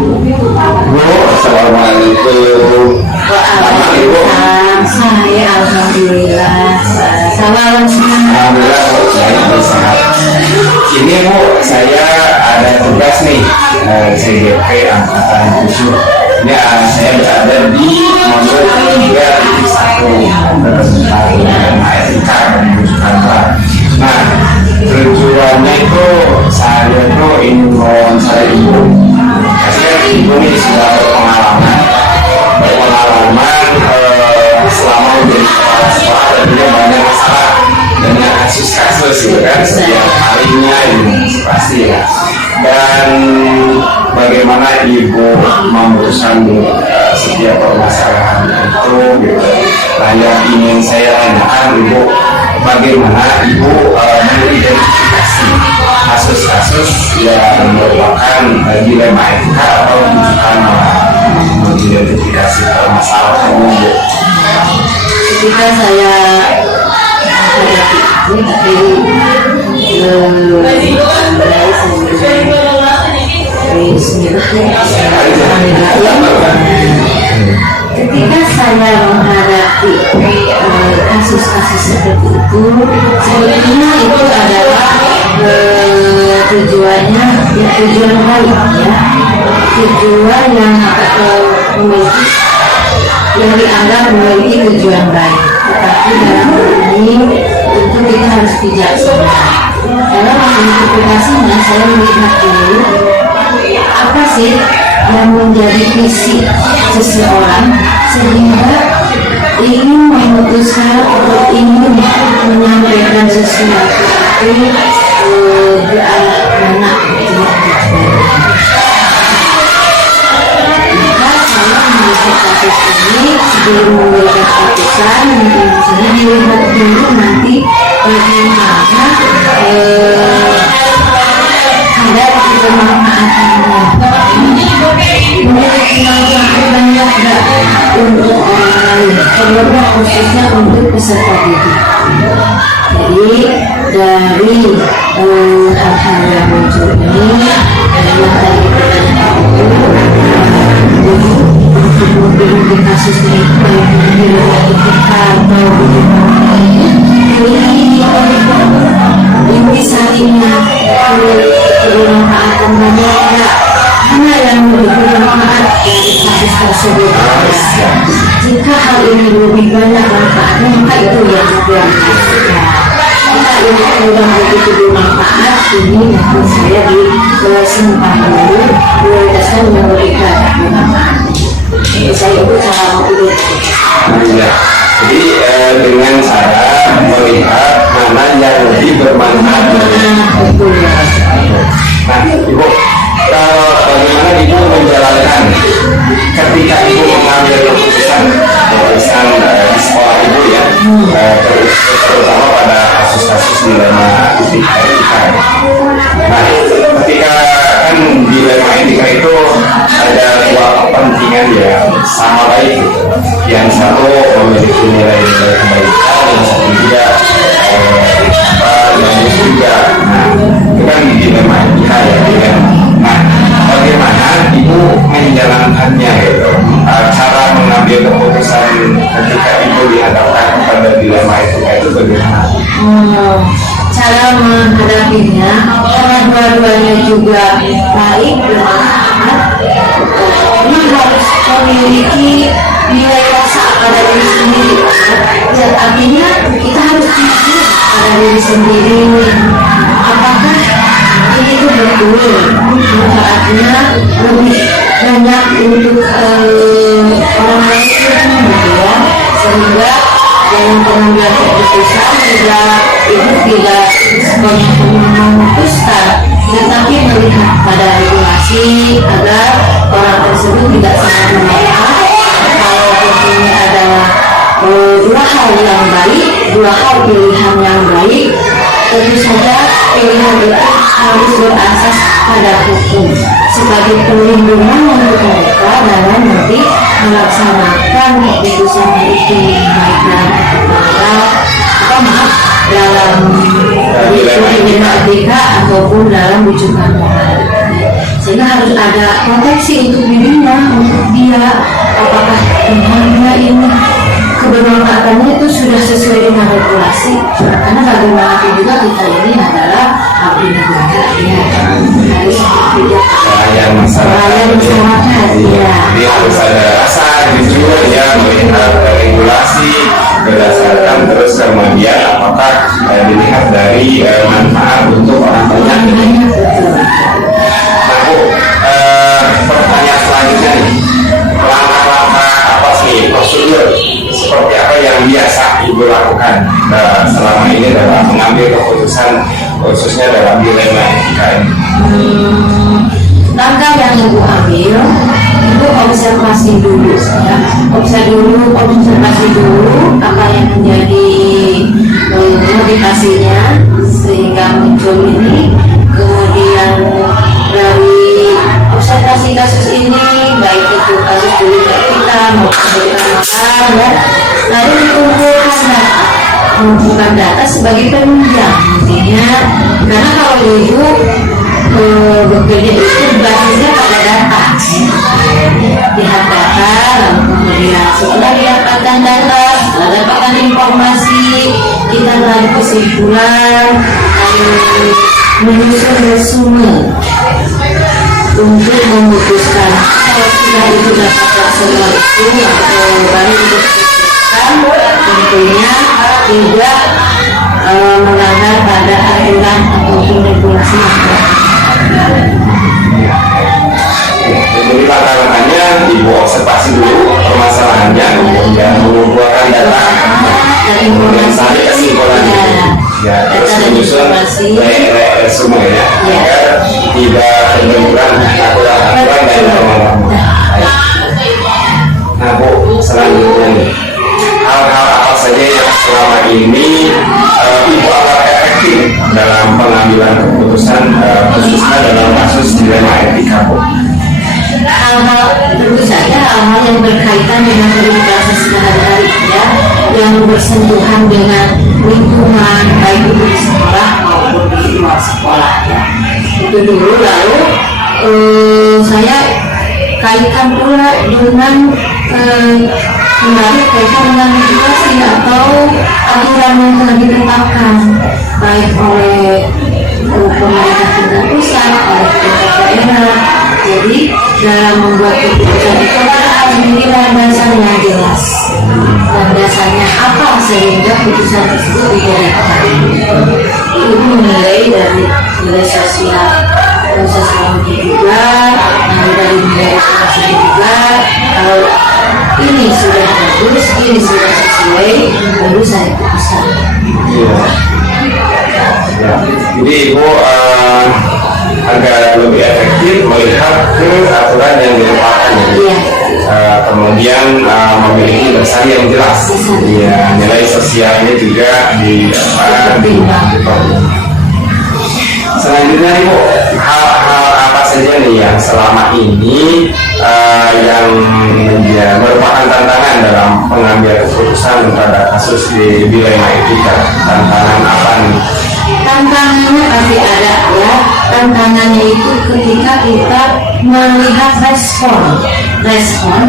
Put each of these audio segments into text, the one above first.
Bu, assalamualaikum. Waalaikumsalam. Saya alhamdulillah. Salam semua. Alhamdulillah Bu, saya sehat. Ini Bu, saya ada tugas nih, CGP Angkatan 7. Ya, saya berada di modul 3.1 tentang etika pendidikan. Nah, tujuannya itu saya tuh ingin mewawancara ibu. Karena ibu ini sudah berpengalaman selama menjadi kepala sekolah dan juga banyak masalah dengan kasus-kasus gitu kan setiap harinya ini pasti ya. Dan bagaimana ibu memutuskan setiap permasalahan itu gitu. Nah, yang ingin saya tanyakan ibu, bagaimana ibu mengidentifikasi kasus-kasus yang merupakan dilema etika atau bukan mengidentifikasi permasalahan ibu? Ketika saya ketika saya menghadapi kasus-kasus seperti itu, sebetulnya itu adalah tujuannya tujuan baik ya, tujuan yang memiliki yang dianggap memiliki tujuan baik. Tetapi dalam hal ini tentu kita harus bijaksana. Dalam menginterpretasinya saya melihat dulu apa sih yang menjadi visi seseorang sehingga ingin memutuskan atau ingin menyampaikan sesuatu itu di arah mana ini sebelum memberikan keputusan saya dilihat dulu nanti bagaimana ada kemanfaatannya memiliki manfaat banyak gak untuk orang lain, terlebih khususnya untuk peserta didik. Jadi dari hal-hal yang muncul ini yang tadi mungkin kasusnya itu intisarinya bermanfaatan banyak mana yang bermanfaat dari kasus tersebut. Jika hal ini lebih banyak manfaatnya maka itu yang diperlukan. Jika ini kurang begitu bermanfaat, ini menurut saya disimpan dulu prioritaskan yang memberikan manfaat. Saya itu cara mengidentifikasi. Ya, jadi dengan cara melihat mana yang lebih bermanfaat. Nah, Ibu, kalau bagaimana Ibu menjalankan ketika Ibu mengambil keputusan di sekolah Ibu ya, terutama pada kasus-kasus dilema etika. Nah, ketika kan dilema etika itu ada dua kepentingan yang sama baik gitu. Yang satu memiliki nilai-nilai kebaikan, yang satu juga bagus juga. Nah, itu kan dilema etika ya. Nah, bagaimana Ibu menjalankannya gitu? Cara mengambil keputusan ketika Ibu dihadapkan pada dilema etika itu bagaimana? Cara menghadapinya karena dua-duanya juga baik bermanfaat, memang harus memiliki nilai rasa pada diri sendiri. Dan artinya kita harus jujur pada diri sendiri. Apakah ini itu betul manfaatnya lebih banyak untuk orang lain gitu ya, sehingga dalam pengambilan keputusan itu tidak sebanyak memutuskan, tetapi melihat pada regulasi agar orang tersebut tidak salah memakai. Kalau ini adalah dua hal yang baik, dua hal pilihan yang baik, tentu saja pilihan itu harus berasas pada hukum sebagai perlindungan untuk mereka dalam nanti melaksanakan keputusan itu, baik dalam dilema etika ataupun dalam rujukan moral. Sehingga harus ada proteksi untuk dirinya, untuk dia apakah dia ini kebermanfaatannya itu sudah sesuai dengan regulasi, karena bagaimanapun juga kita ini adalah abdi negara ya, harus tidak Pelayan masyarakat. ya. Jadi harus ada rasa gitu ya, melihat regulasi berdasarkan terus kemudian apakah dilihat dari manfaat untuk orang banyak. Nah Bu, pertanyaan selanjutnya nih, langkah-langkah apa sih prosedur seperti apa yang biasa Ibu lakukan selama ini dalam mengambil keputusan khususnya dalam dilema etika ini? Langkah yang Ibu ambil itu observasi dulu ya. Observasi dulu apa yang menjadi motivasinya sehingga muncul ini, kemudian dari observasi kasus ini baik itu kasus bullying kita maupun bullying ya, lalu mengumpulkan data sebagai penunjang intinya, karena kalau Ibu bekerja itu basisnya pada data, lihat data, lalu kemudian setelah didapatkan data, setelah dapatkan informasi, kita tarik kesimpulan, lalu menyusun resume untuk memutuskan kalau sudah itu dapat semua itu atau baru diputuskan, tentunya tidak melanggar pada aturan ataupun regulasi yang berlaku. Jadi langkah-langkahnya Ibu observasi dulu permasalahannya, kemudian mengumpulkan data, kemudian tarik kesimpulannya, ya terus menyusun resume ya, agar tidak berbenturan aturan dan norma-norma. Nah Bu, selanjutnya nih, hal-hal apa saja yang selama ini Ibu anggap efektif dalam pengambilan keputusan khususnya dalam kasus dilema etika Bu? Hal-hal tentu saja hal-hal yang berkaitan dengan kehidupan sehari-hari ya, yang bersentuhan dengan lingkungan baik itu di sekolah maupun di luar sekolah ya. Itu dulu, lalu saya kaitkan pula dengan kembali kaitan dengan regulasi atau aturan yang telah ditetapkan baik oleh pemerintah tingkat pusat, oleh pemerintah daerah. Jadi dalam membuat keputusan itu harus memiliki landasan yang jelas. Landasannya apa sehingga keputusan tersebut diberikan? Itu menilai dari nilai sosial juga, dari nilai ekonomi juga. Kalau ini sudah bagus, ini sudah sesuai, baru saya putuskan. Ya. Jadi Ibu agar lebih efektif melihat ke aturan yang ditetapkan, kemudian memiliki dasar yang jelas, ya, nilai sosialnya juga Selanjutnya Ibu, hal-hal apa saja nih yang selama ini yang merupakan tantangan dalam pengambilan keputusan pada kasus di dilema etika? Tantangan apa nih? Tantangannya pasti ada ya. Tantangannya itu ketika kita melihat respon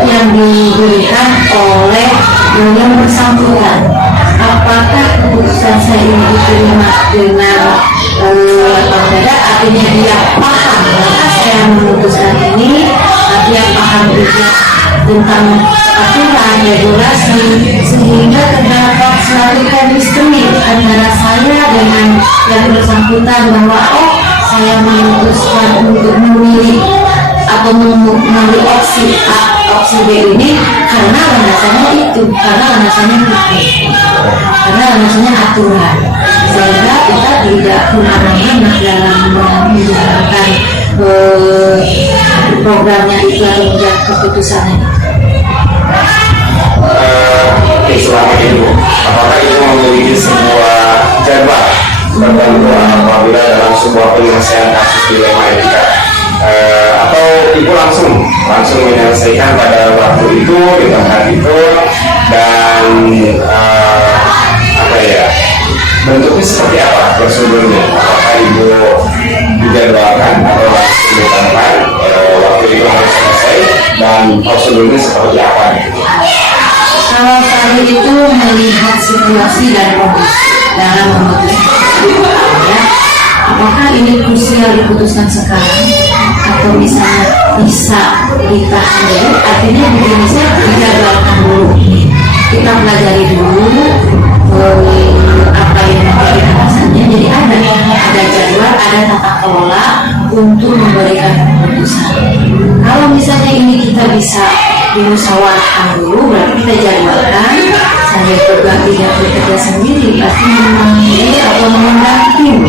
yang diberikan oleh yang bersangkutan. Apakah keputusan saya ini diterima dengan berbeda? Artinya dia paham maka saya memutuskan ini, dia paham juga tentang aturan regulasi, sehingga terdapat suatu chemistry antara saya dengan yang bersangkutan bahwa saya memutuskan untuk memilih atau mengambil opsi A, opsi B ini karena landasannya itu, karena landasannya aturan, sehingga kita tidak kemana-mana dalam menjalankan programnya itu atau menjalankan keputusannya. Selama ini, apakah itu memiliki sebuah jadwal tertentu apabila dalam sebuah penyelesaian kasus dilema etika, atau Ibu langsung menyelesaikan pada waktu itu di tempat itu, dan bentuknya seperti apa prosedurnya? Apakah Ibu dijadwalkan atau langsung ditempatkan itu harus selesai dan prosedurnya seperti apa gitu. Kalau kami itu melihat situasi dan kondisi dalam memutuskan, ya, apakah ini krusial diputuskan sekarang atau misalnya bisa ditahan dulu, artinya begini, saya dijadwalkan dulu, kita pelajari dulu apa yang menjadi alasannya. Jadi ada jadwal, ada tata kelola untuk memberikan keputusan. Kalau misalnya ini kita bisa dimusyawarahkan dulu, berarti kita jadwalkan. Saya juga tidak bekerja sendiri, pasti memanggil atau mengundang tim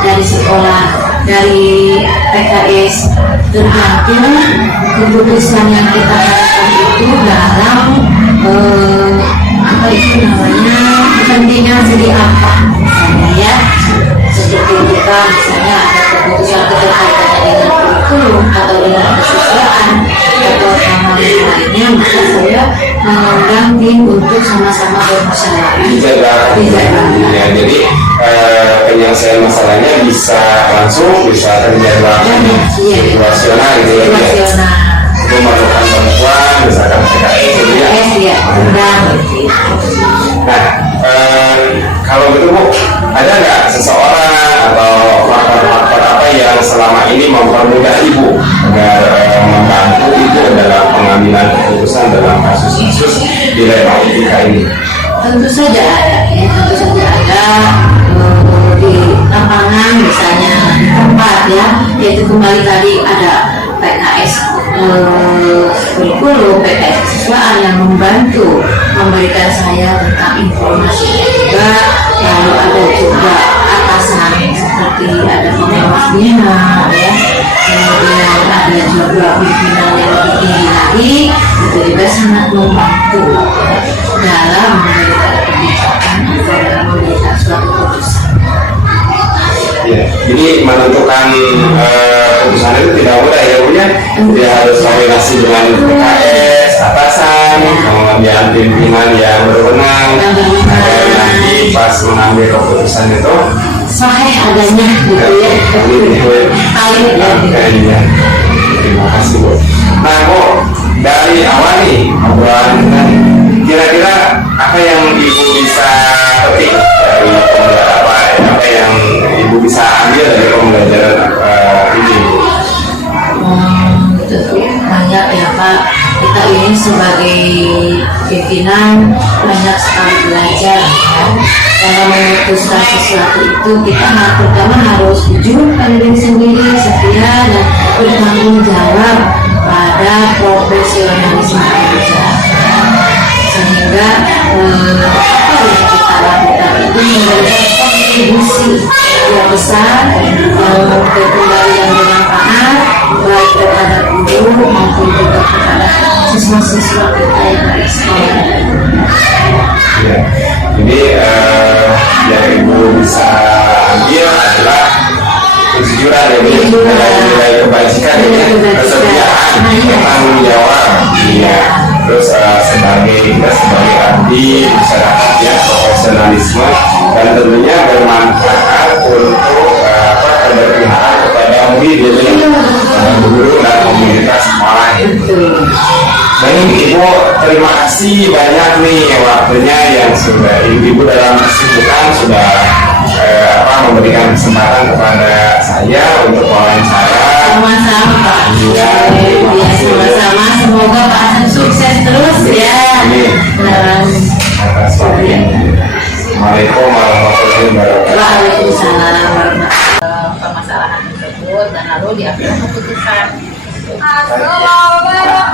dari sekolah, dari PKS, tergantung keputusan yang kita harapkan itu dalam apa itu namanya, kepentingan segi apa, misalnya ya, seperti kita misalnya ada keputusan keterkaitannya dengan kurikulum atau dengan kesiswaan atau hal-hal lainnya, maka saya mengundang tim untuk sama-sama bermusyawarah. Ya, jadi penyelesaian masalahnya bisa langsung, bisa terjadwalkan, situasional gitu ya. Memerlukan bantuan, misalkan PKS gitu ya. Nah, kalau gitu Bu, ada nggak seseorang atau faktor-faktor apa yang selama ini mempermudah Ibu agar membantu Ibu dalam pengambilan keputusan dalam kasus-kasus dilema etika ini? Tentu saja ada, ya, tentu saja ada di lapangan misalnya di tempat ya, yaitu kembali tadi ada PKS kurikulum, PKS kesiswaan yang membantu memberikan saya tentang informasi juga, lalu ada juga atasan seperti ada pengawas bina ya, kemudian ada juga pimpinan yang lebih tinggi lagi, itu juga sangat membantu ya, dalam memberikan kebijakan atau dalam memberikan suatu keputusan. Ya, jadi menentukan keputusan itu tidak mudah ya Bu ya. Dia harus koordinasi dengan PKS, atasan, kemudian pimpinan yang berwenang, agar nanti pas mengambil keputusan itu sahih adanya gitu ya. Ya. Terima kasih Bu. Nah Bu, dari awal nih obrolan kita, kira-kira apa yang Ibu bisa petik dari apa yang Ibu bisa ambil dari pembelajaran ini? Tentu banyak ya Pak. Kita ini sebagai pimpinan banyak sekali belajar ya. Dalam memutuskan sesuatu itu kita pertama harus jujur pada diri sendiri, setia dan bertanggung jawab pada profesionalisme kerja, sehingga apa yang kita lakukan itu memberikan kontribusi yang besar untuk kembali yang bermanfaat baik kepada guru maupun juga kepada siswa-siswa kita yang ada di sekolah. Ya, jadi yang Ibu bisa ambil adalah kejujuran ya, nilai kebajikan, kesetiaan, bertanggung jawab, ya. Terus sebagai abdi masyarakat ya, profesionalisme, dan tentunya bermanfaat untuk keberpihakan kepada murid, guru dan komunitas sekolah itu. Baik Ibu, terima kasih banyak nih waktunya yang sudah Ibu dalam kesibukan sudah memberikan kesempatan kepada saya untuk wawancara. Sama-sama Pak. Iya, sama-sama. Semoga Pak Hasan sukses terus ya. Dan atas waktunya. Assalamualaikum warahmatullahi wabarakatuh. Waalaikumsalam permasalahan tersebut dan lalu diambil keputusan.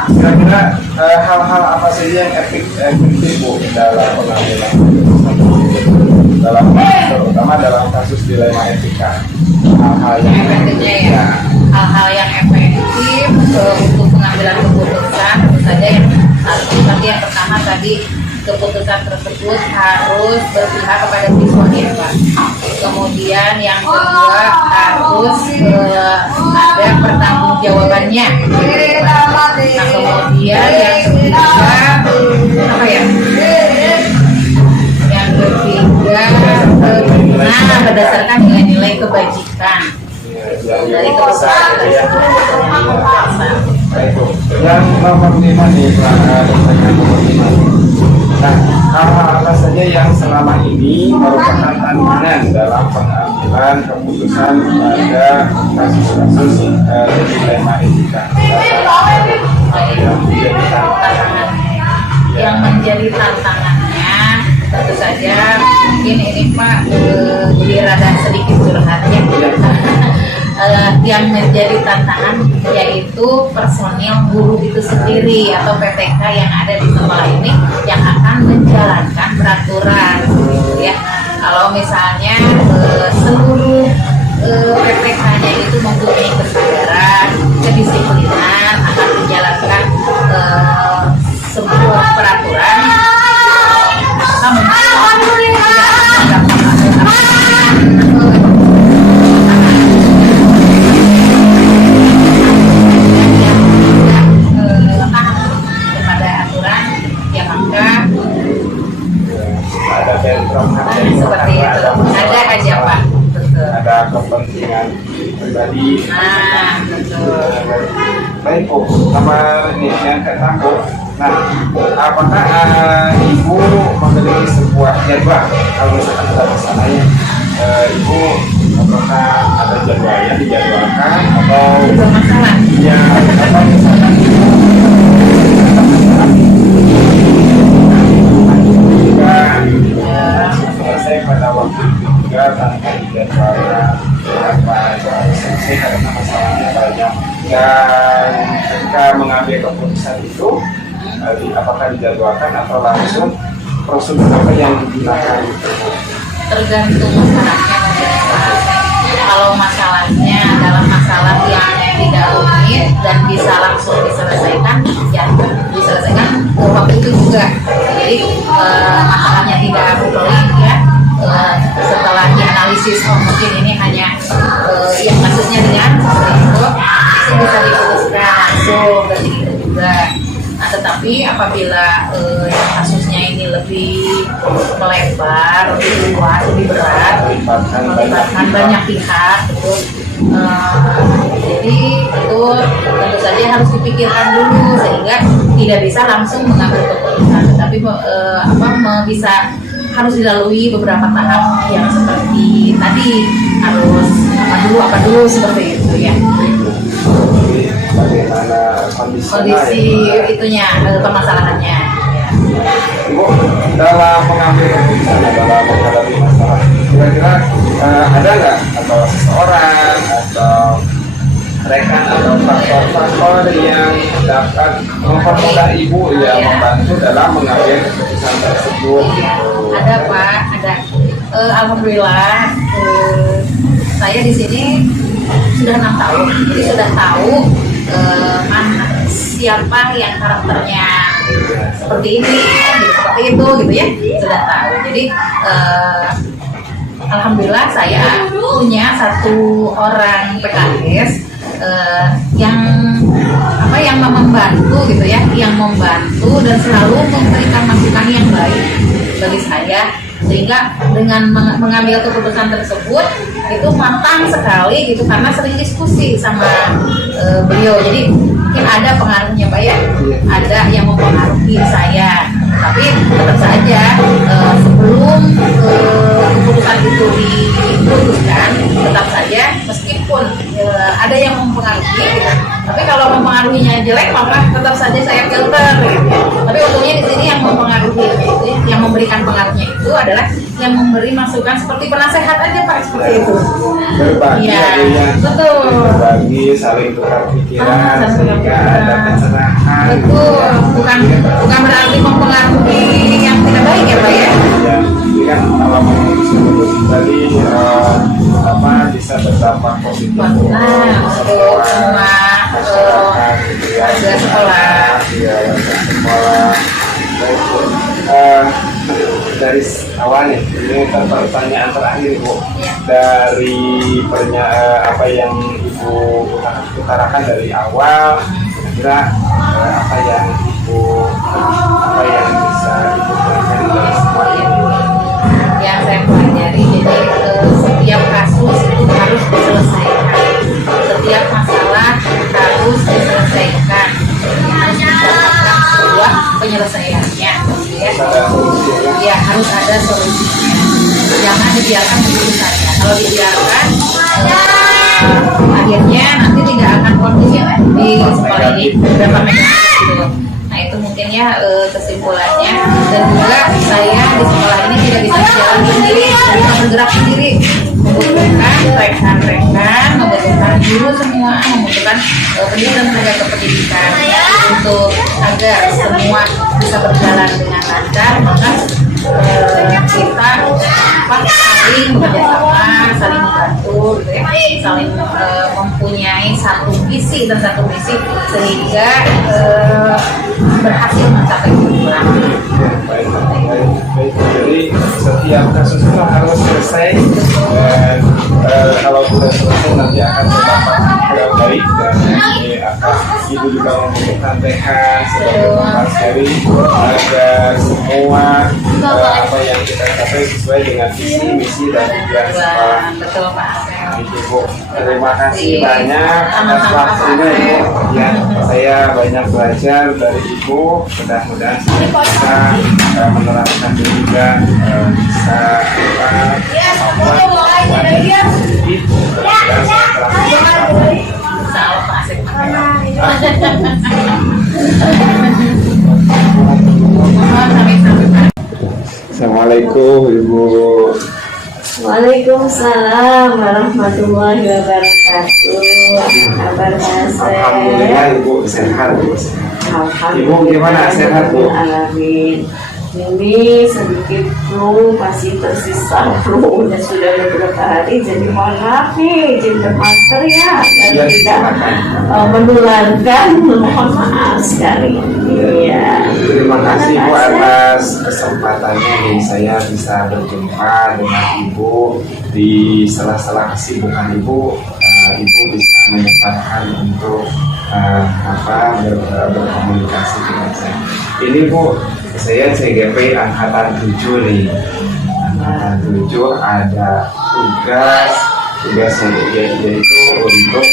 Kira-kira hal-hal apa saja yang efektif Bu dalam pengambilan keputusan terutama dalam kasus dilema etika? Hal-hal yang Efektifnya ya, hal-hal yang efektif untuk pengambilan keputusan tentu saja yang satu tadi yang pertama tadi keputusan tersebut harus berpihak kepada siswanya Pak. Kemudian yang kedua harus ada pertanggungjawabannya. Nah kemudian yang ketiga apa ya? Yang ketiga berdasarkan nilai-nilai kebajikan dari keputusan tersebut. Yang nomor 5 nih, pertanyaan nomor 5. Nah, hal-hal apa saja yang selama ini merupakan tantangan dalam pengambilan keputusan pada kasus-kasus dilema etika? Yang menjadi tantangannya tentu saja mungkin ini Pak jadi rada sedikit curhatnya. Yang menjadi tantangan yaitu personil guru itu sendiri atau PPK yang ada di sekolah ini yang akan menjalankan peraturan, ya. Kalau misalnya seluruh PPK-nya itu mempunyai kesadaran, kedisiplinan akan menjalankan sebuah peraturan, maka mungkin kepada aturan yang maka Ada bentrok, seperti itu ada aja Pak, betul. ada kepentingan pribadi. Nah, betul. Baik Bu, sama ini yang kata Bu. Nah, apakah Ibu memiliki sebuah jadwal? Kalau misalkan ada pesanannya, Ibu apakah ada jadwal yang dijadwalkan atau Itu masalah. ya atau misalkan Ibu juga selesai pada waktu itu juga tanpa dijadwalkan apa harus selesai karena masalahnya banyak, dan ketika mengambil keputusan itu apakah dijadwalkan atau langsung prosedur apa yang digunakan? Tergantung masalahnya mungkin Pak. Kalau masalahnya adalah masalah yang tidak rumit dan bisa langsung diselesaikan, ya diselesaikan waktu itu juga. Jadi masalahnya tidak rumit, ya. Setelah dianalisis, oh mungkin ini hanya yang kasusnya ringan seperti itu bisa diputuskan langsung dari itu juga. Nah, tetapi apabila kasusnya ini lebih melebar, lebih luas, lebih berat, melibatkan banyak pihak, betul. Jadi itu tentu saja harus dipikirkan dulu sehingga tidak bisa langsung mengambil keputusan, tetapi bisa harus dilalui beberapa tahap yang seperti tadi, harus apa dulu seperti itu ya. Bagaimana Kondisi itunya, permasalahannya. Ibu, dalam mengambil keputusan dalam menghadapi masalah, kira-kira ada nggak atau seseorang atau rekan atau faktor-faktor yang dapat mempermudah Ibu yang membantu dalam mengambil keputusan tersebut? Ada Pak, ada. Alhamdulillah saya di sini sudah 6 tahun, jadi sudah tahu siapa yang karakternya seperti ini, seperti itu, gitu ya, sudah tahu. Jadi alhamdulillah saya punya satu orang PKS yang membantu, gitu ya, yang membantu dan selalu memberikan masukan yang baik bagi saya, sehingga dengan mengambil keputusan tersebut itu matang sekali gitu, karena sering diskusi sama beliau. Jadi mungkin ada pengaruhnya Pak ya, ada yang mempengaruhi saya, tapi tetap saja sebelum keputusan itu diputuskan, tetap saja meskipun ada yang mempengaruhi gitu, tapi kalau mempengaruhinya jelek maka tetap saja saya filter gitu. Tapi untungnya di sini yang mempengaruhi gitu, yang memberikan pengaruhnya itu adalah yang memberi masukan seperti penasehat aja Pak, seperti itu. Berbagi, Ya, ya, betul. berbagi, saling tukar pikiran, sehingga ada pencerahan. Betul, bukan berarti mempengaruhi yang tidak baik ya Pak ya. Ya, ini kan kalau disebut tadi bisa berdampak positif Untuk semua masyarakat, gitu ya. warga sekolah. Ya, warga sekolah. Baik, Bu. Dari awal nih, ini pertanyaan terakhir Bu. Ya. Dari apa yang Ibu utarakan dari awal, kira-kira apa yang bisa Ibu pelajari dari semua ini? Yang saya pelajari, jadi setiap kasus itu harus diselesaikan, setiap masalah harus diselesaikan. penyelesaiannya, ya. Ada solusinya. Ya harus ada solusinya. Jangan dibiarkan begitu saja. Kalau dibiarkan, akhirnya nanti tidak akan kondusif di sekolah ini beberapa negatif gitu. Nah itu mungkin ya kesimpulannya. Dan juga saya di sekolah ini tidak bisa berjalan sendiri, tidak bisa bergerak sendiri. Membutuhkan rekan-rekan, membutuhkan guru semua, membutuhkan pendidikan tenaga kependidikan untuk agar semua bisa berjalan dengan lancar. Maka kita saling bekerjasama, saling membantu, gitu ya, saling mempunyai satu visi dan satu misi sehingga berhasil mencapai tujuan. Baik. Jadi setiap kasus itu harus selesai dan kalau sudah selesai nanti akan berdampak yang baik dan ini akan ibu juga membutuhkan rekan sebagai dari agar semua apa yang kita capai sesuai dengan visi misi dan tujuan sekolah. Betul Pak Asep. Ibu, terima kasih banyak atas waktunya Ibu. Ya, saya banyak belajar dari Ibu. Mudah-mudahan bisa menerapkan juga bisa Salah Pak Asep. Assalamualaikum Ibu. Waalaikumsalam warahmatullahi wabarakatuh. Apa kabar Mas? Alhamdulillah Ibu sehat Ibu. Alhamdulillah. Ibu gimana, sehat, Bu? Alamin. Ini sedikit flu, masih tersisa flu. Sudah beberapa hari, jadi mohon maaf nih, izin masker ya, dan Ya, tidak silakan. menularkan. Mohon maaf sekali. Iya. Terima kasih Bu atas kesempatannya nih saya bisa berjumpa dengan Ibu di sela-sela kesibukan Ibu. Ibu bisa menyempatkan untuk berkomunikasi dengan saya. Ini Bu, saya CGP angkatan 7 nih. Angkatan 7 ada tugasnya yaitu untuk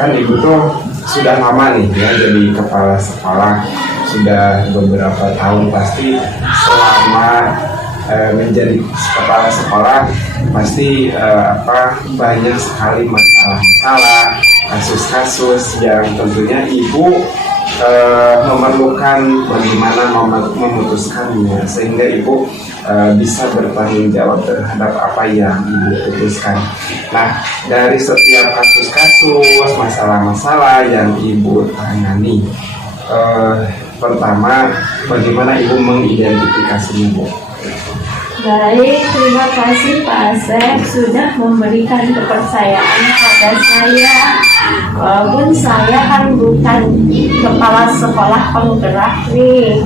kan Ibu tuh sudah lama nih ya jadi kepala sekolah, sudah beberapa tahun pasti selama menjadi kepala sekolah pasti banyak sekali masalah-masalah, kasus-kasus yang tentunya Ibu memerlukan bagaimana memutuskannya sehingga Ibu bisa bertanggung jawab terhadap apa yang Ibu putuskan. Nah, dari setiap kasus-kasus, masalah-masalah yang Ibu tangani, pertama, bagaimana Ibu mengidentifikasinya, Bu? Baik, terima kasih Pak Asep sudah memberikan kepercayaan pada saya. Walaupun saya kan bukan kepala sekolah penggerak nih,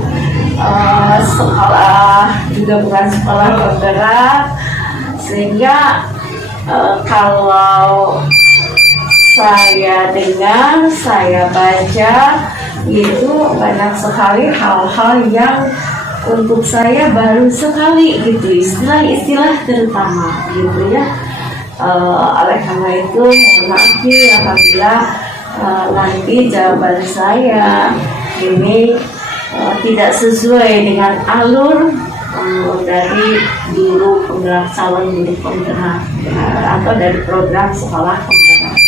sekolah juga bukan sekolah penggerak, sehingga kalau saya dengar, saya baca, itu banyak sekali hal-hal yang untuk saya baru sekali gitu, istilah-istilah terutama gitu ya. Oleh karena itu mohon maaf nih apabila nanti jawaban saya ini tidak sesuai dengan alur dari guru penggerak, calon guru penggerak atau dari program sekolah penggerak.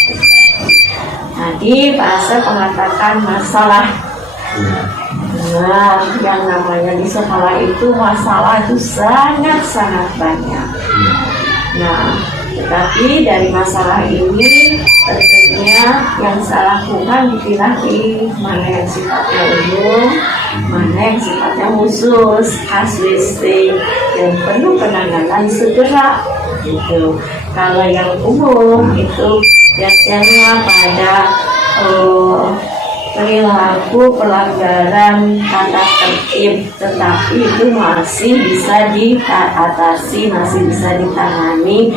Tadi Pak Asep mengatakan masalah. Nah, yang namanya di sekolah itu masalah itu sangat-sangat banyak. Nah, tetapi dari masalah ini tentunya yang saya lakukan dipilah-pilih mana yang sifatnya umum, mana yang sifatnya khusus, kasuistik, dan perlu penanganan segera gitu. Kalau yang umum itu biasanya pada perilaku pelanggaran tata tertib, tetapi itu masih bisa diatasi, masih bisa ditangani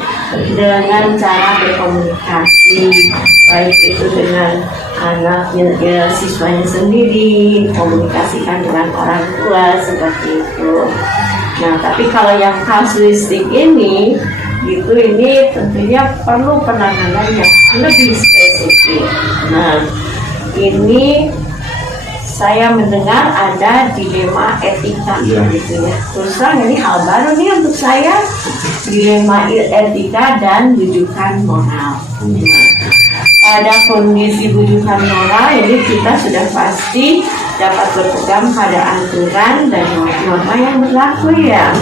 dengan cara berkomunikasi, baik itu dengan anak siswanya sendiri, komunikasikan dengan orang tua seperti itu. Nah, tapi kalau yang kasuistik ini tentunya perlu penanganan yang lebih spesifik. Nah, ini saya mendengar ada dilema etika Iya. gitu ya. Terus terang ini hal baru nih untuk saya, dilema etika dan rujukan moral. Pada kondisi rujukan moral ini kita sudah pasti dapat berpegang pada aturan dan norma yang berlaku ya.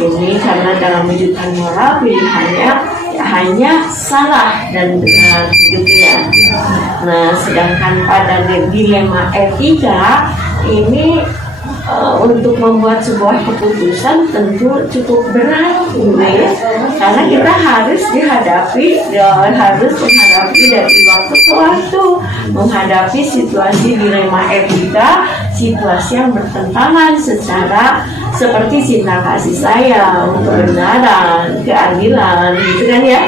Ini karena dalam rujukan moral pilihannya ya hanya salah dan benar gitu ya. Nah, sedangkan pada dilema etika ini untuk membuat sebuah keputusan tentu cukup berat ya. Karena kita harus harus menghadapi dari waktu ke waktu, menghadapi situasi dilema etika, situasi yang bertentangan secara seperti cinta kasih sayang, kebenaran, keadilan, gitu kan ya,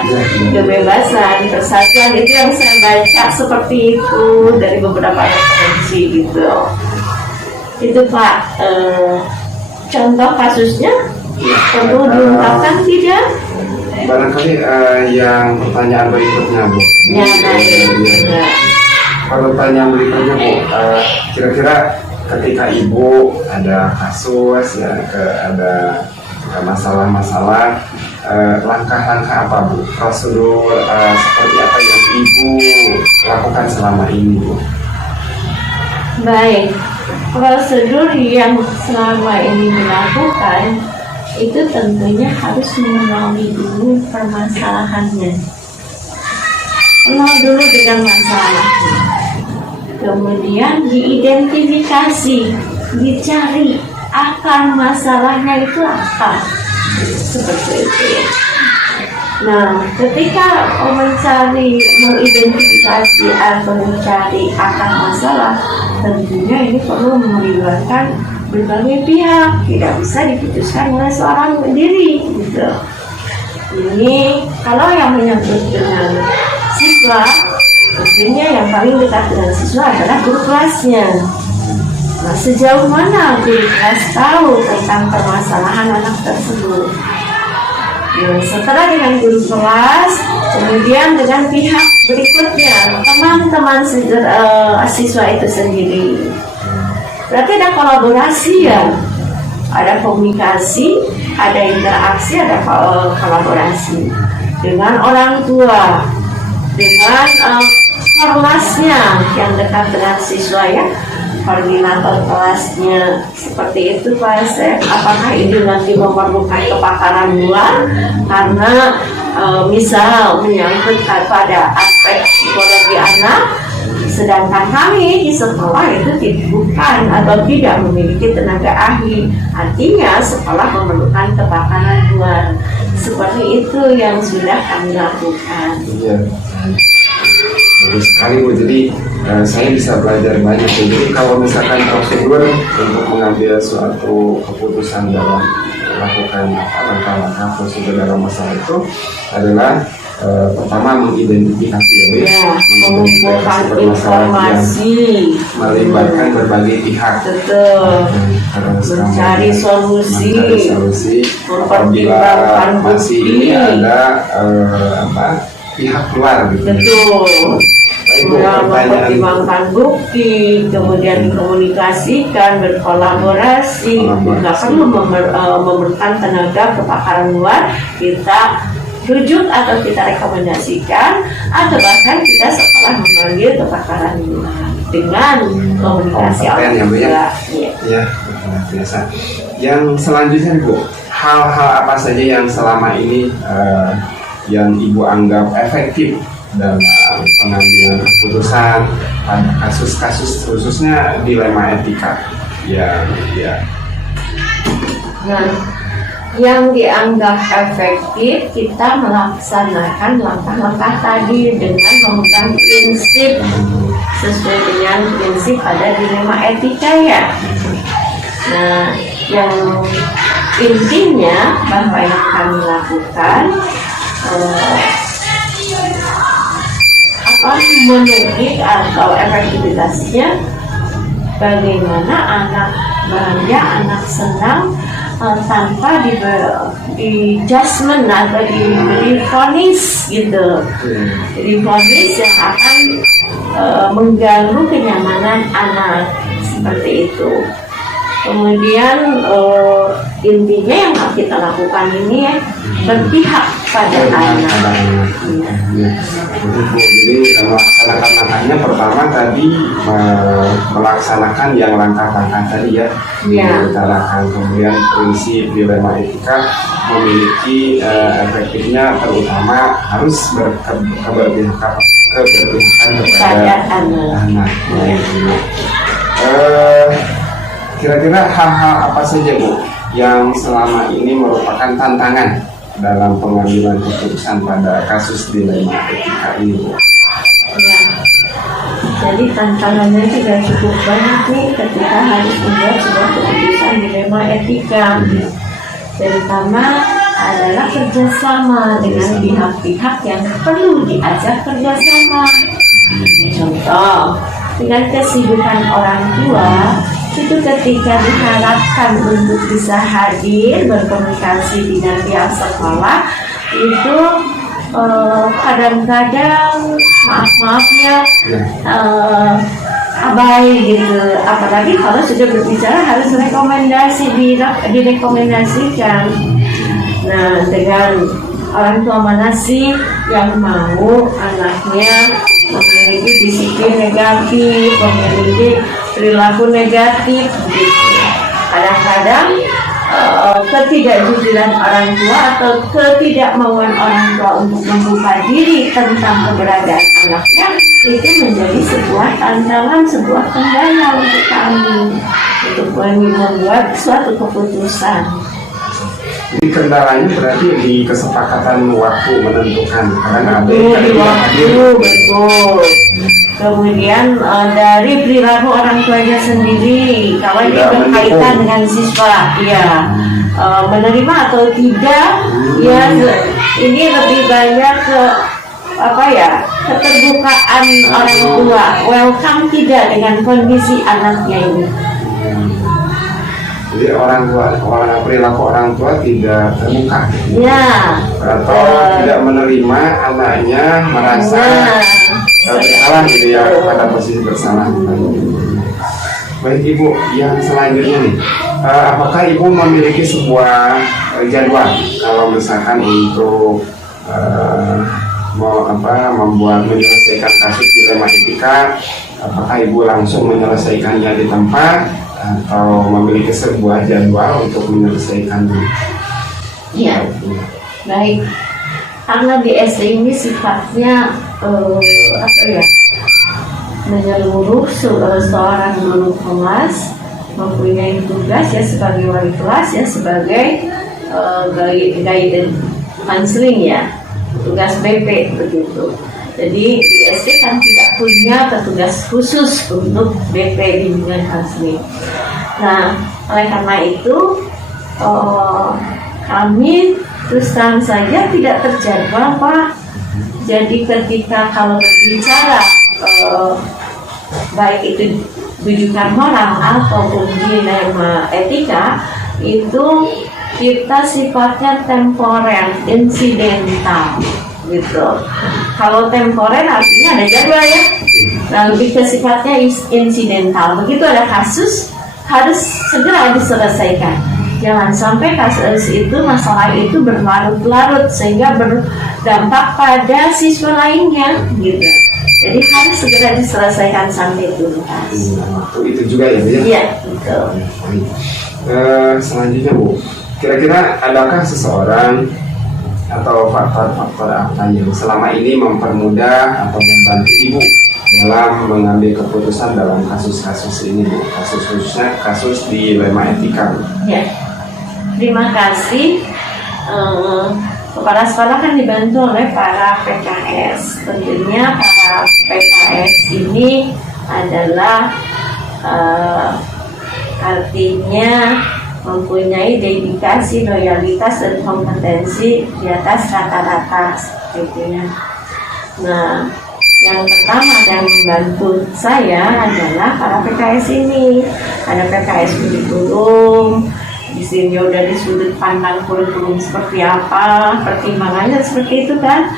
kebebasan, persatuan, itu yang saya baca seperti itu dari beberapa referensi gitu. Itu Pak, contoh kasusnya perlu diungkapkan tidak? Barangkali yang pertanyaan berikutnya Bu. Ya, baik. Ya. Pertanyaan berikutnya Bu, kira-kira ketika Ibu ada kasus ya, ada masalah-masalah, langkah-langkah apa Bu? Prosedur seperti apa yang Ibu lakukan selama ini Bu? Baik, prosedur yang selama ini dilakukan itu tentunya harus mengenali dulu permasalahannya. Kenal dulu dengan masalahnya. Kemudian diidentifikasi, dicari akar masalahnya itu apa. Seperti itu. Nah, ketika mengidentifikasi atau mencari akar masalah, tentunya ini perlu melibatkan berbagai pihak, tidak bisa diputuskan oleh seorang sendiri gitu. Ini kalau yang menyangkut dengan siswa, tentunya yang paling dekat dengan siswa adalah guru kelasnya. Nah, sejauh mana guru kelas tahu tentang permasalahan anak tersebut? Nah, setelah dengan guru kelas, kemudian dengan pihak berikutnya, teman-teman siswa itu sendiri. Berarti ada kolaborasi ya, ada komunikasi, ada interaksi, ada kolaborasi dengan orang tua, dengan ormasnya yang dekat dengan siswa ya, koordinator kelasnya, seperti itu Pak Asep. Apakah ini nanti memerlukan kepakaran luar karena misal menyangkut pada aspek psikologi anak, sedangkan kami di sekolah itu bukan atau tidak memiliki tenaga ahli, artinya sekolah memerlukan kepakaran luar. Seperti itu yang sudah kami lakukan. Iya. Bagus sekali Bu, jadi saya bisa belajar banyak. Jadi kalau misalkan prosedur untuk mengambil suatu keputusan dalam melakukan langkah-langkah prosedur dalam masalah itu adalah pertama mengidentifikasi Ya, mengumpulkan informasi, melibatkan berbagai pihak. betul, Terus mencari solusi, mempertimbangkan masih bukti, ada pihak luar gitu. betul. Baik Bu, Kemudian pertanyaan mempertimbangkan bukti, kemudian dikomunikasikan, berkolaborasi. Jika perlu memerlukan tenaga kepakaran luar, kita rujuk atau kita rekomendasikan, atau bahkan kita sekolah memanggil kepakaran luar dengan komunikasi kompeten ya Bu ya. Iya. Ya, luar biasa. Yang selanjutnya Bu, hal-hal apa saja yang selama ini yang Ibu anggap efektif dalam pengambilan keputusan pada kasus-kasus khususnya dilema etika ya. Nah, yang dianggap efektif kita melaksanakan langkah-langkah tadi dengan memegang prinsip sesuai dengan prinsip pada dilema etika ya. Nah, yang intinya bahwa yang kami lakukan menunjuk atau efektivitasnya bagaimana anak bahagia, anak senang tanpa di judgment atau diberi vonis gitu, di vonis yang akan mengganggu kenyamanan anak. seperti itu. Kemudian intinya yang harus kita lakukan ini ya, berpihak pada anak. Jadi melaksanakan langkahnya pertama tadi melaksanakan yang langkah-langkah tadi ya, diutarakan. Kemudian prinsip dilema etika memiliki efektifnya terutama harus keberpihakan kepada anak. Kira-kira hal-hal apa saja Bu yang selama ini merupakan tantangan dalam pengambilan keputusan pada kasus dilema etika ini Bu? Ya. Jadi tantangannya juga cukup banyak nih ketika harus membuat sebuah keputusan dilema etika. Terutama adalah kerjasama dengan pihak-pihak yang perlu diajak kerjasama. Contoh, dengan kesibukan orang tua, itu ketika diharapkan untuk bisa hadir berkomunikasi dengan pihak sekolah, itu kadang-kadang maaf-maafnya abai gitu. Apalagi kalau sudah berbicara harus direkomendasikan. Nah, dengan orang tua mana sih yang mau anaknya memiliki disiplin negatif, memiliki perilaku negatif gitu. Kadang-kadang ketidakjujuran orang tua atau ketidakmauan orang tua untuk membuka diri tentang keberadaan anaknya itu menjadi sebuah tantangan, sebuah kendala untuk kami untuk membuat suatu keputusan. Jadi kendalanya berarti di kesepakatan waktu menentukan, karena ada betul. Kemudian dari perilaku orang tuanya sendiri, kalau ini berkaitan dengan siswa, ya menerima atau tidak, ya ini lebih banyak ke keterbukaan orang tua, welcome tidak dengan kondisi anaknya ini. Jadi perilaku orang tua tidak terbuka, ya, atau tidak menerima anaknya merasa bersalah gitu ya, pada posisi bersalah. Baik Ibu, yang selanjutnya nih, apakah Ibu memiliki sebuah jadwal kalau misalkan untuk menyelesaikan kasus dilema etika? Apakah Ibu langsung menyelesaikannya di tempat atau memiliki sebuah jadwal untuk menyelesaikannya? Iya, baik. Karena di SD ini sifatnya menyeluruh, seorang guru kelas mempunyai tugas ya sebagai wali kelas ya, sebagai guidance counseling ya, tugas BP begitu. Jadi di SD kan tidak punya petugas khusus untuk BP bimbingan counseling. Nah, oleh karena itu kami terus terang saja tidak terjadwal Pak. Jadi ketika kalau berbicara baik itu rujukan moral ataupun dilema etika, itu kita sifatnya temporer, insidental gitu. Kalau temporer artinya ada jadwal ya. Nah, lebih ke sifatnya insidental. Begitu ada kasus harus segera diselesaikan. Jangan sampai kasus itu, masalah itu berlarut-larut sehingga berdampak pada siswa lainnya gitu. Jadi harus segera diselesaikan sampai tuntas. Itu juga ya Bu ya? Iya, betul. Selanjutnya Bu, kira-kira adakah seseorang atau faktor-faktor apa yang selama ini mempermudah atau membantu Ibu dalam mengambil keputusan dalam kasus-kasus ini Bu? Khususnya kasus dilema etika Bu. Ya, terima kasih. Kepala sekolah kan dibantu oleh para PKS. Tentunya para PKS ini adalah artinya mempunyai dedikasi, loyalitas, dan kompetensi di atas rata-rata seperti itu. Nah, yang pertama dan membantu saya adalah para PKS ini. Ada PKS kurikulum, di sini udah di sudut pandang kurikulum seperti apa, pertimbangannya seperti itu kan.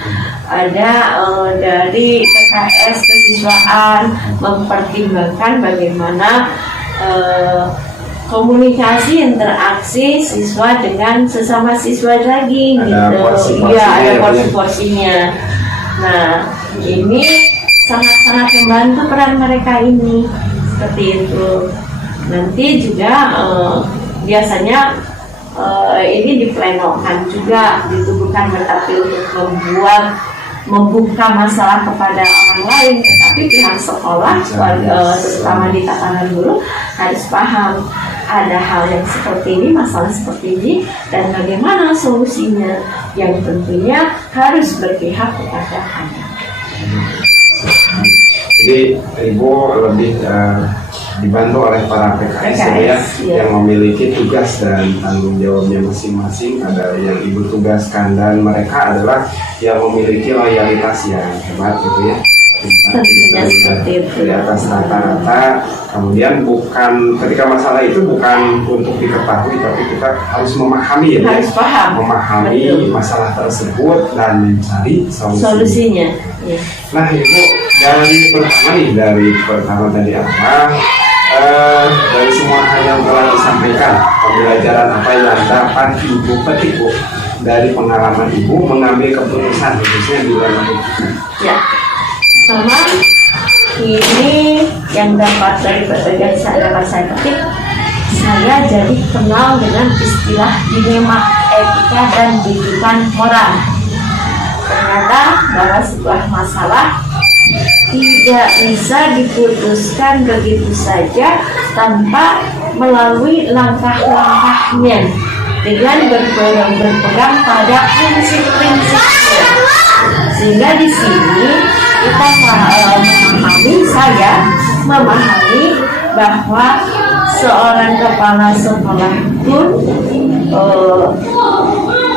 Ada dari PKS kesiswaan mempertimbangkan bagaimana komunikasi, interaksi siswa dengan sesama siswa lagi Ada gitu. porsi-porsinya Iya, ada ya, Bu, ya. porsi-porsinya. Nah, ini sangat-sangat membantu peran mereka ini seperti itu. Nanti juga biasanya ini diplenokan juga, ditubuhkan tetapi untuk membuka masalah kepada orang lain, tetapi pihak sekolah terutama di tatanan guru harus paham ada hal yang seperti ini, masalah seperti ini, dan bagaimana solusinya yang tentunya harus berpihak kepada anak. Jadi Ibu lebih dibantu oleh para PKS ya, iya. yang memiliki tugas dan tanggung jawabnya masing-masing. Ada yang Ibu tugaskan dan mereka adalah yang memiliki loyalitas yang hebat gitu ya. Tentunya seperti itu. Di atas rata-rata. Kemudian bukan ketika masalah itu bukan untuk diketahui, tapi kita harus memahami ya, Harus paham. memahami Betul. masalah tersebut dan mencari Solusinya. Iya. Nah Ibu, dari pertama tadi apa, dari semua hal yang telah disampaikan, pembelajaran apa yang dapat Ibu petik Bu dari pengalaman Ibu mengambil keputusan khususnya di luar negeri? Ya, pertama ini yang dapat dari berbagai dapat saya petik, saya jadi kenal dengan istilah dilema etika dan didikan moral. Ternyata bahwa sebuah masalah tidak bisa diputuskan begitu saja tanpa melalui langkah-langkahnya dengan berpegang pada prinsip-prinsipnya. Sehingga di sini kita memahami bahwa seorang kepala sekolah pun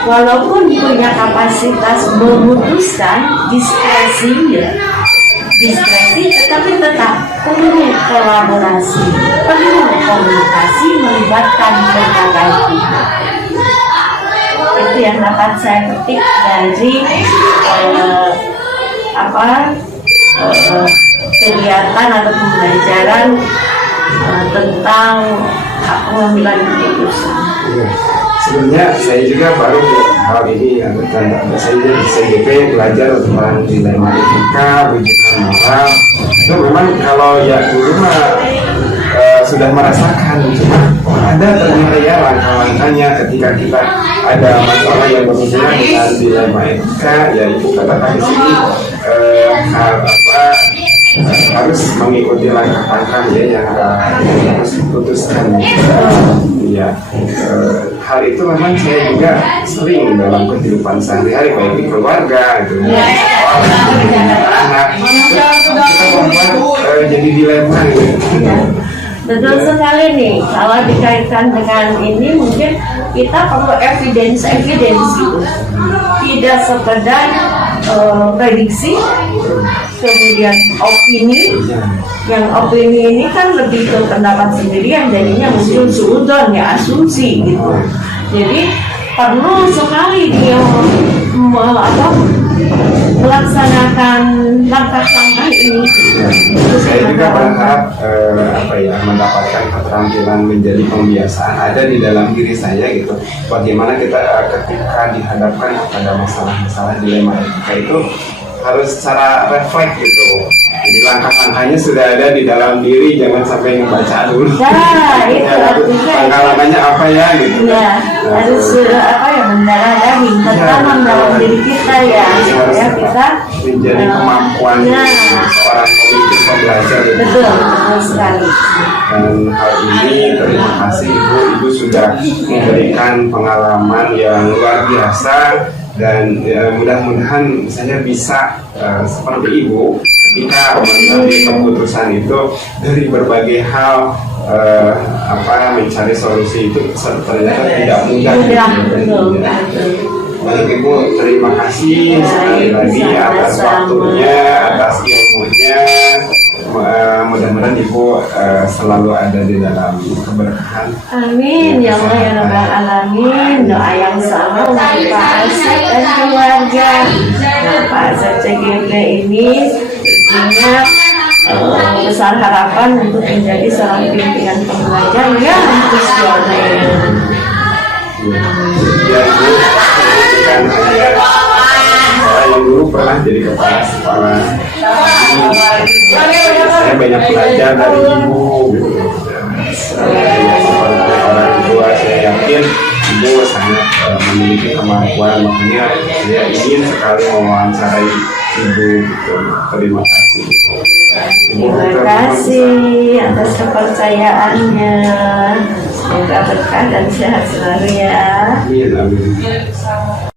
walaupun punya kapasitas memutuskan diskresi, tetapi tetap perlu kolaborasi, perlu komunikasi melibatkan berbagai pihak. Itu yang dapat saya petik dari kegiatan atau pembelajaran tentang pengambilan keputusan. Sebenarnya saya juga baru hal ini saya CGP belajar tentang dilema etika, rujukan moral. Itu memang kalau ya dulu mah sudah merasakan, cuma ada ternyata ya langkah-langkahnya ketika kita ada masalah yang berhubungan dengan dilema etika, ya Ibu katakan di sini harus mengikuti langkah-langkah ya yang harus diputuskan. Ya, hal itu memang saya juga sering dalam kehidupan sehari-hari, baik di keluarga, gitu, anak, kita membuat jadi dilema gitu. Betul sekali nih, kalau dikaitkan dengan ini mungkin kita perlu evidence gitu. Tidak sekedar prediksi, kemudian opini. Yang opini ini kan lebih ke pendapat sendiri yang jadinya muncul suudon ya, asumsi gitu. Jadi perlu sekali dia melaksanakan langkah-langkah ini. Saya juga berharap mendapatkan keterampilan menjadi pembiasaan ada di dalam diri saya gitu. Bagaimana kita ketika dihadapkan kepada masalah-masalah dilema etika itu harus secara refleks gitu. Jadi langkah-langkahnya sudah ada di dalam diri, jangan sampai membaca dulu. Nah, itu artinya langkah-langkahnya apa ya gitu. Ya, harus mendarah daging tertanam dalam diri kita ya, supaya kita menjadi kemampuan seorang pemimpin pembelajar. Betul sekali. Dan hal ini terima kasih Ibu sudah memberikan pengalaman yang luar biasa dan mudah-mudahan saya bisa seperti Ibu ketika mengambil keputusan itu dari berbagai hal mencari solusi itu ternyata tidak mudah. Baik Ibu, terima kasih sekali lagi atas waktunya, atas ilmunya. Mudah-mudahan Ibu selalu ada di dalam keberkahan. Amin ya Allah ya Rabbal Alamin. Doa yang sama untuk Pak Asep dan keluarga. Nah, Pak Asep CGP ini tentunya besar harapan untuk menjadi seorang pimpinan pengajar yang visioner. Ya Ibu, kan saya yang dulu pernah jadi kepala sekolah. Saya banyak belajar dari Ibu gitu. Saya seperti orang tua, saya yakin Ibu sangat memiliki kemampuan, makanya saya ingin sekali mewawancarai Ibu gitu. Terima kasih. Terima kasih atas kepercayaannya. Semoga berkah dan sehat selalu ya. Amin, amin.